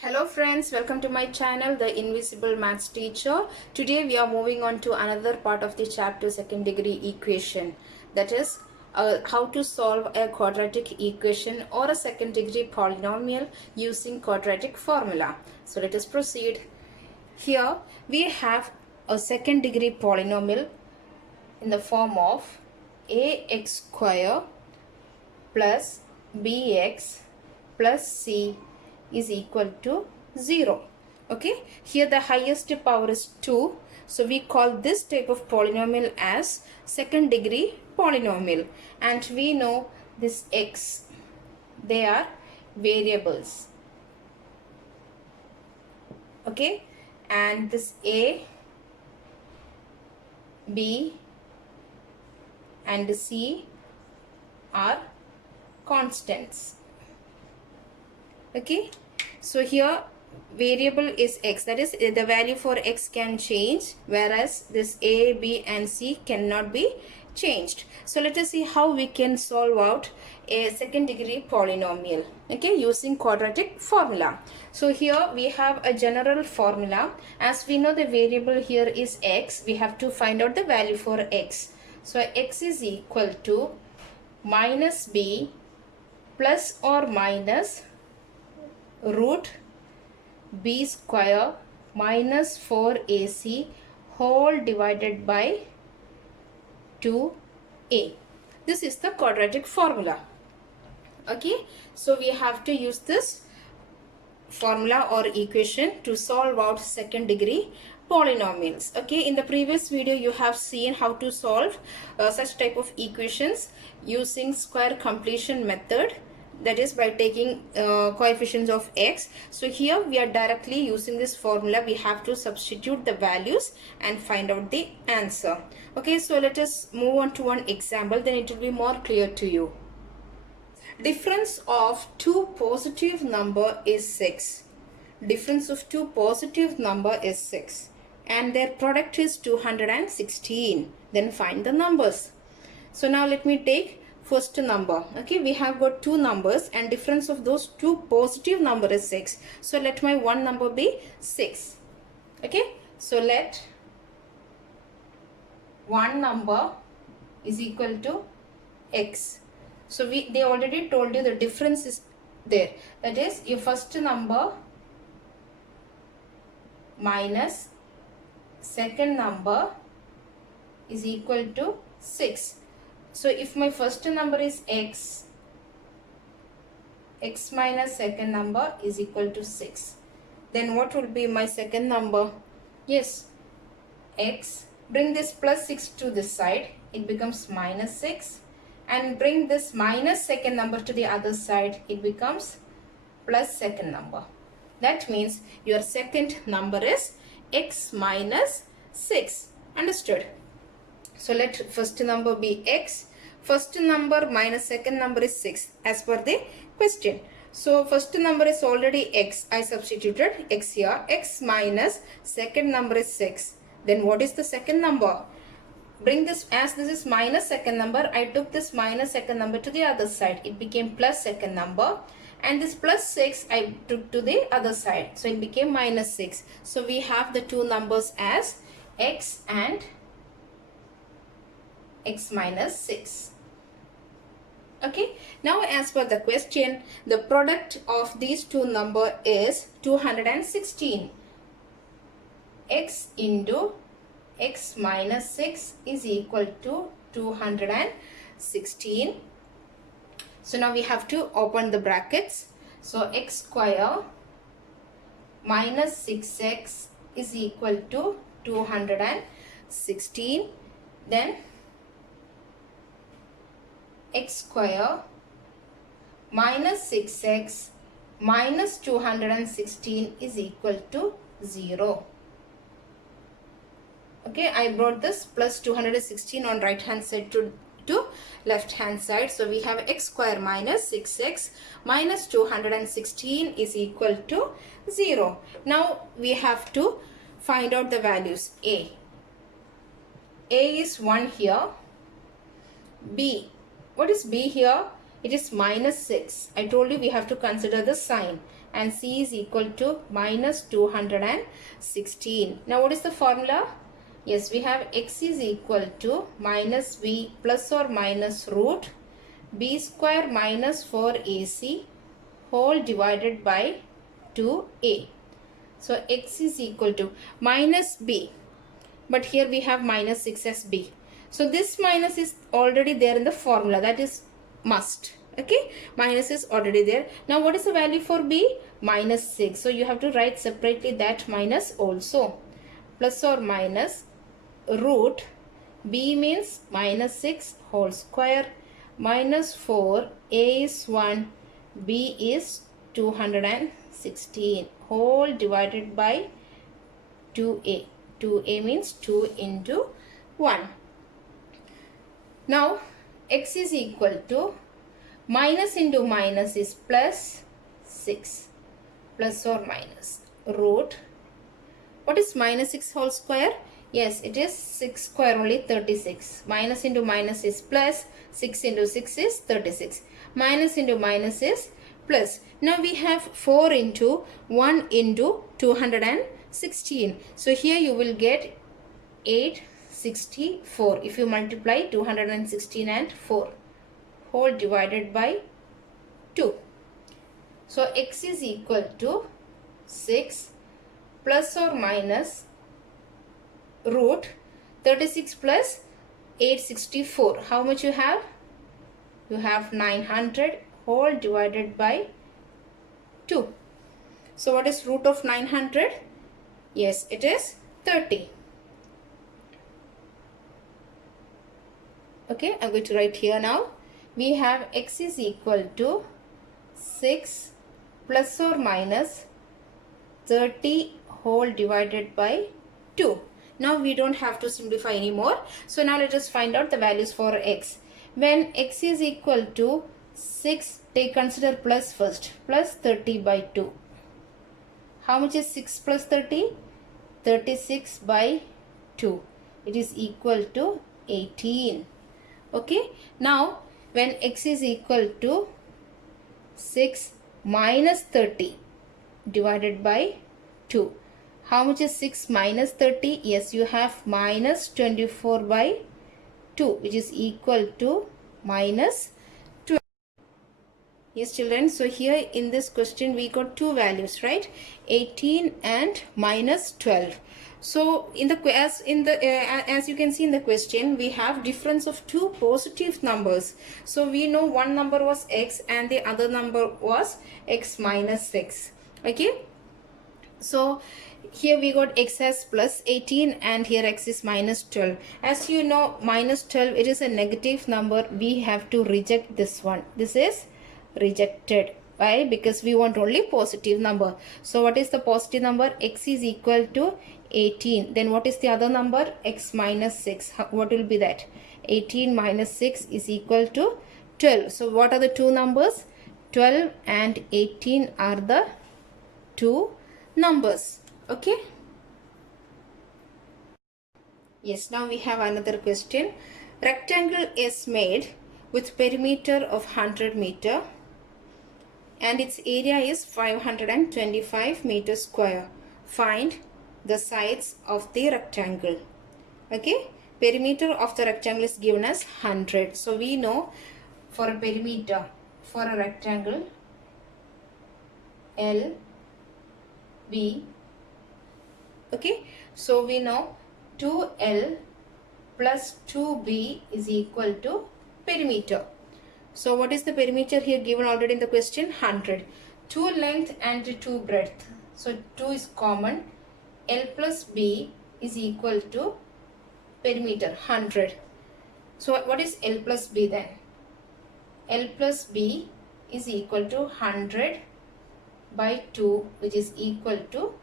Hello friends, welcome to my channel, The Invisible Maths Teacher. Today we are moving on to another part of the chapter, second degree equation. That is how to solve a quadratic equation or a second degree polynomial using quadratic formula. So let us proceed. Here we have a second degree polynomial in the form of ax square plus bx plus c is equal to 0. Okay, here the highest power is 2, so we call this type of polynomial as second degree polynomial, and we know this x, they are variables. Okay, and this a, b and c are constants. Okay, so here variable is x, that is the value for x can change, whereas this a, b and c cannot be changed. So let us see how we can solve out a second degree polynomial, okay, using quadratic formula. So here we have a general formula. As we know the variable here is x, we have to find out the value for x. So x is equal to minus b plus or minus root b square minus 4ac whole divided by 2a. This is the quadratic formula. Okay, so we have to use this formula or equation to solve out second degree polynomials. Okay, in the previous video you have seen how to solve such type of equations using square completion method, that is by taking coefficients of x. So here we are directly using this formula. We have to substitute the values and find out the answer. Okay, so let us move on to one example, then it will be more clear to you. Difference of two positive number is 6. Difference of two positive number is 6 and their product is 216. Then find the numbers. So now let me take first number. Okay, we have got two numbers and difference of those two positive number is 6. So let my one number be 6. Okay, so let one number is equal to x. So they already told you the difference is there, that is your first number minus second number is equal to 6. So if my first number is x, x minus second number is equal to 6, then what will be my second number? Yes, x, bring this plus 6 to this side, it becomes minus 6, and bring this minus second number to the other side, it becomes plus second number. That means your second number is x minus 6. Understood? So let first number be x. First number minus second number is 6 as per the question. So first number is already x. I substituted x here. X minus second number is 6. Then what is the second number? Bring this, as this is minus second number, I took this minus second number to the other side. It became plus second number. And this plus 6 I took to the other side. So it became minus 6. So we have the two numbers as x and x minus 6. Okay, now as per the question, the product of these two number is 216. X into x minus 6 is equal to 216. So now we have to open the brackets. So x square minus 6x is equal to 216. Then x square minus 6x minus 216 is equal to 0. Okay, I brought this plus 216 on right hand side to left hand side. So we have x square minus 6x minus 216 is equal to 0. Now we have to find out the values. A is 1 here. B, what is b here? It is minus 6. I told you we have to consider the sign. and C is equal to minus 216. Now what is the formula? Yes, we have X is equal to minus B plus or minus root B square minus 4AC whole divided by 2A. So X is equal to minus B, but here we have minus 6 as B. So this minus is already there in the formula, that is must. Okay, minus is already there. Now what is the value for B? Minus 6. So you have to write separately that minus also. Plus or minus root B means minus 6 whole square minus 4, A is 1, B is 216 whole divided by 2A. 2A means 2 into 1. Now X is equal to minus into minus is plus 6 plus or minus root. What is minus 6 whole square? Yes, it is 6 square only 36. Minus into minus is plus. 6 into 6 is 36. Minus into minus is plus. Now we have 4 into 1 into 216. So here you will get 864 if you multiply 216 and 4 whole divided by 2. So X is equal to 6 plus or minus root 36 plus 864. How much you have? You have 900 whole divided by 2. So what is root of 900? Yes, it is 30. Okay, I'm going to write here now. We have X is equal to 6 plus or minus 30 whole divided by 2. Now we don't have to simplify anymore. So now let us find out the values for X. When X is equal to 6, consider plus first. Plus 30 by 2. How much is 6 plus 30? 36 by 2. It is equal to 18. Okay. Now when X is equal to 6 minus 30 divided by 2. How much is 6 minus 30? Yes, you have minus 24 by 2, which is equal to minus 12. Yes, children. So here in this question we got two values, right? 18 and minus 12. So in the as you can see in the question, we have difference of two positive numbers. So we know one number was X and the other number was X minus 6. Okay. So here we got X as plus 18 and here X is minus 12. As you know, minus 12, it is a negative number. We have to reject this one. This is rejected. Why? Because we want only positive number. So what is the positive number? X is equal to 18. Then what is the other number? X minus 6. What will be that? 18 minus 6 is equal to 12. So what are the two numbers? 12 and 18 are the two numbers. Okay. Yes, now we have another question. Rectangle is made with perimeter of 100 meter and its area is 525 meters square. Find the sides of the rectangle. Okay, perimeter of the rectangle is given as 100. So we know for a perimeter for a rectangle L B. Okay, so we know 2L plus 2B is equal to perimeter. So what is the perimeter here given already in the question? 100. 2 length and 2 breadth. So 2 is common. L plus B is equal to perimeter 100. So what is L plus B then? L plus B is equal to 100 by 2, which is equal to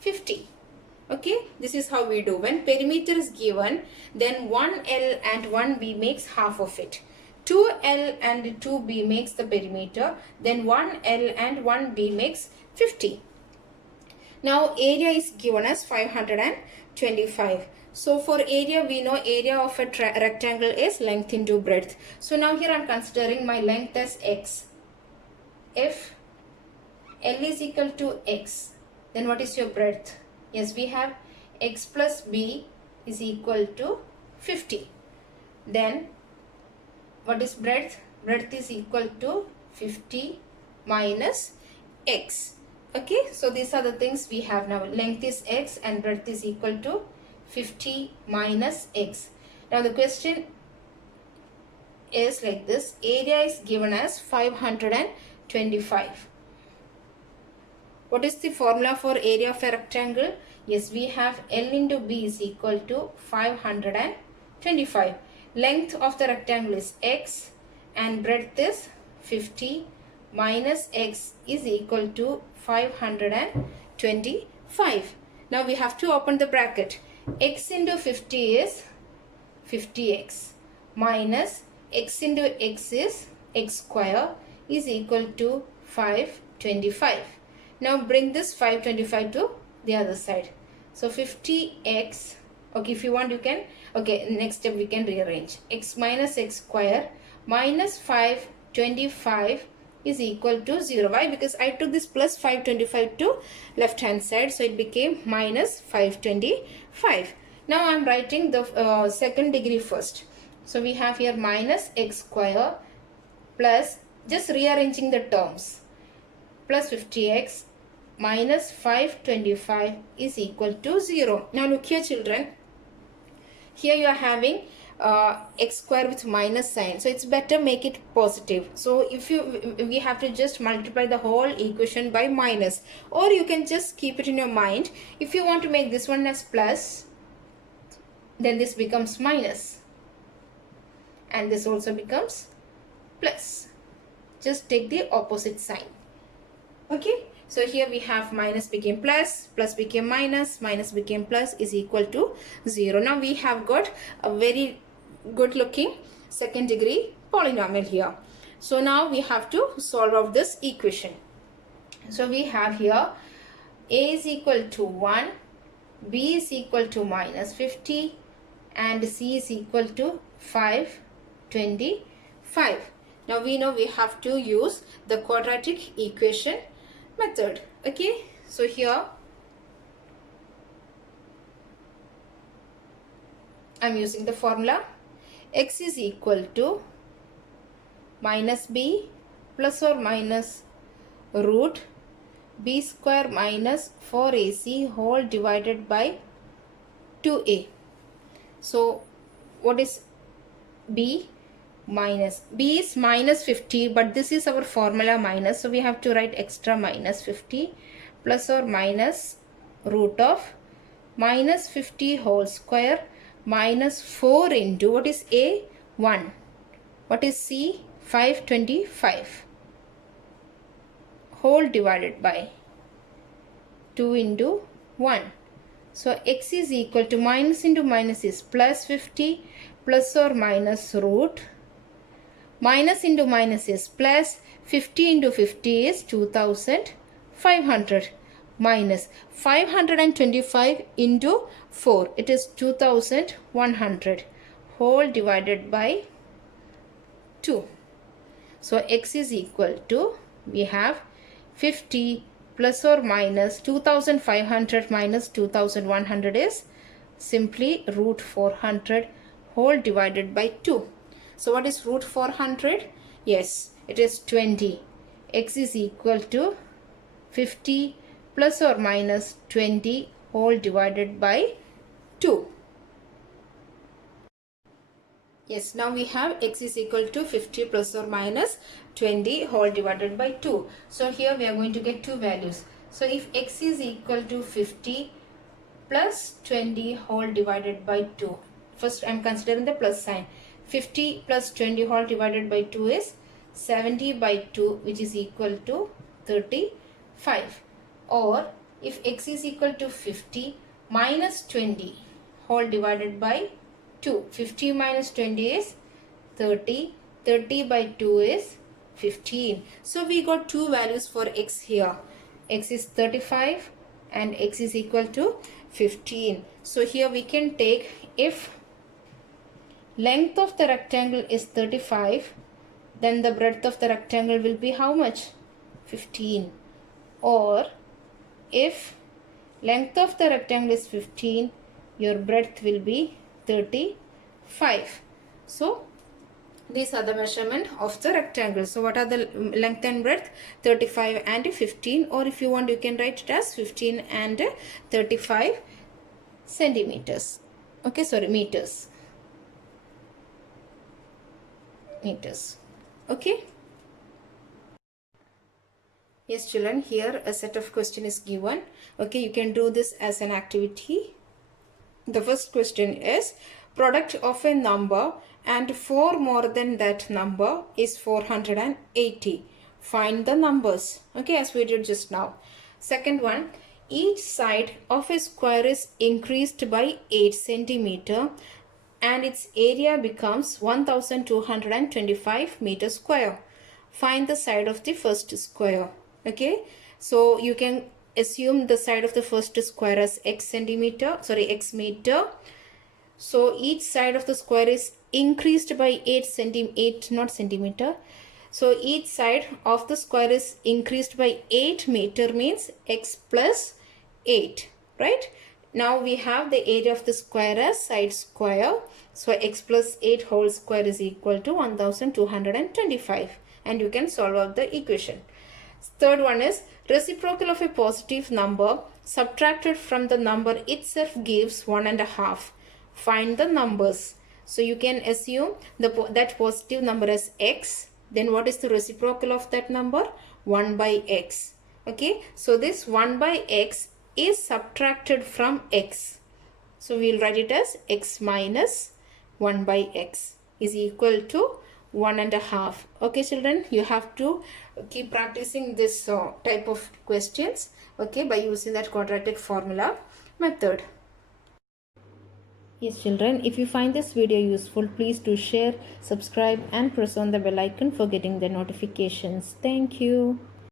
50. Okay, this is how we do. When perimeter is given, then 1L and 1B makes half of it. 2L and 2B makes the perimeter. Then 1L and 1B makes 50. Now area is given as 525. So for area, we know area of a rectangle is length into breadth. So now here I am considering my length as X. If L is equal to x, then what is your breadth? Yes, we have x plus b is equal to 50. Then what is breadth? Breadth is equal to 50 minus x. Okay, so these are the things we have now. Length is x and breadth is equal to 50 minus x. Now the question is like this. Area is given as 525. What is the formula for area of a rectangle? Yes, we have L into B is equal to 525. Length of the rectangle is x and breadth is 50 minus x is equal to 525. Now we have to open the bracket. X into 50 is 50x minus x into x is x square is equal to 525. Now bring this 525 to the other side. So 50x, okay, if you want you can, okay, next step we can rearrange. X minus x square minus 525 is equal to 0. Why? Because I took this plus 525 to left hand side, so it became minus 525. Now I am writing the second degree first. So we have here minus x square plus, just rearranging the terms, plus 50x minus 525 is equal to 0. Now look here children, here you are having x square with minus sign, so it's better make it positive. So if we have to just multiply the whole equation by minus, or you can just keep it in your mind. If you want to make this one as plus, then this becomes minus and this also becomes plus. Just take the opposite sign. Okay, so here we have minus became plus, plus became minus, minus became plus is equal to 0. Now we have got a very good looking second degree polynomial here. So now we have to solve out this equation. So we have here a is equal to 1, b is equal to minus 50 and c is equal to 525. Now we know we have to use the quadratic equation method. Okay, so here I am using the formula. X is equal to minus b plus or minus root b square minus 4ac whole divided by 2a. So what is b? Minus. B is minus 50, but this is our formula minus, so we have to write extra minus 50 plus or minus root of minus 50 whole square minus 4 into, what is A? 1. What is C? 525 whole divided by 2 into 1. So x is equal to, minus into minus is plus 50 plus or minus root, minus into minus is plus, 50 into 50 is 2500 minus 525 into 4, it is 2100 whole divided by 2. So x is equal to, we have 50 plus or minus 2500 minus 2100 is simply root 400 whole divided by 2. So what is root 400? Yes, it is 20. X is equal to 50 plus or minus 20 whole divided by 2. Yes, now we have x is equal to 50 plus or minus 20 whole divided by 2. So here we are going to get two values. So if x is equal to 50 plus 20 whole divided by 2. First I am considering the plus sign. 50 plus 20 whole divided by 2 is 70 by 2, which is equal to 35. Or if x is equal to 50 minus 20 whole divided by 2. 50 minus 20 is 30. 30 by 2 is 15. So we got two values for x here. X is 35 and x is equal to 15. So here we can take, if length of the rectangle is 35, then the breadth of the rectangle will be how much? 15. or if length of the rectangle is 15, your breadth will be 35. So these are the measurement of the rectangle. So what are the length and breadth? 35 and 15, or if you want you can write it as 15 and 35 centimeters. Okay, sorry, meters. Okay. Yes children, here a set of question is given. Okay, you can do this as an activity. The first question is, product of a number and 4 more than that number is 480. Find the numbers. Okay, as we did just now. Second one, each side of a square is increased by 8 centimeter and its area becomes 1225 meters square. Find the side of the first square. Okay, so you can assume the side of the first square as x meter. So each side of the square is increased by 8 centimeter. So each side of the square is increased by 8 meter means x plus 8, right? Now we have the area of the square as side square. So x plus 8 whole square is equal to 1225, and you can solve out the equation. Third one is, reciprocal of a positive number subtracted from the number itself gives 1.5. Find the numbers. So you can assume that positive number as x. Then what is the reciprocal of that number? 1 by x. Okay, so this 1 by x is subtracted from x. So we will write it as x minus 1 by x is equal to 1.5. Okay children, you have to keep practicing this type of questions, okay, by using that quadratic formula method. Yes children, if you find this video useful, please do share, subscribe and press on the bell icon for getting the notifications. Thank you.